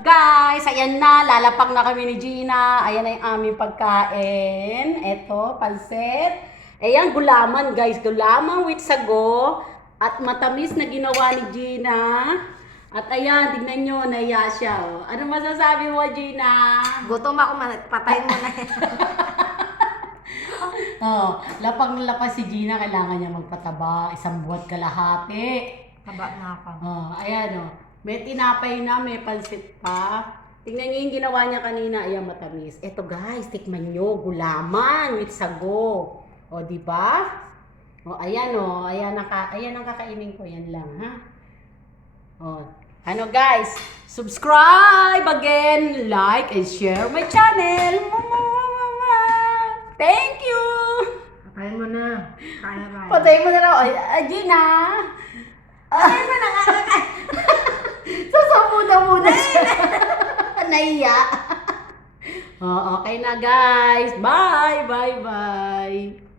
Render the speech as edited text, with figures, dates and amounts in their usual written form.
Guys, ayan na, lalapag na kami ni Gina. Ayan na yung aming pagkain. Eto, pansit. Ayan, gulaman guys. Gulaman with sago. At matamis na ginawa ni Gina. At ayan, tignan nyo, naiya siya. Oh. Ano masasabi mo, Gina? Gutom ako, patayin mo na yan. Oh, lapag na lapag si Gina. Kailangan niya magpataba. Isang buwat kalahati. Taba na ako. Oh, ayan oh. May tinapay na, may pansit pa. Tingnan niyo yung ginawa niya kanina. Ayan, matamis. Eto guys, tikman niyo. Gulaman with sago. O, di ba? O, ayan o. Ayan ang kakainin ko. Yan lang, ha? O, ano guys? Subscribe again, like, and share my channel. Thank you! Patayin mo na. Kaya ba? Patay mo na lang. Ay, Gina! Patayin mo na nga. Sasamuda muna siya. Naiya. Oh, okay na guys. Bye, bye, bye.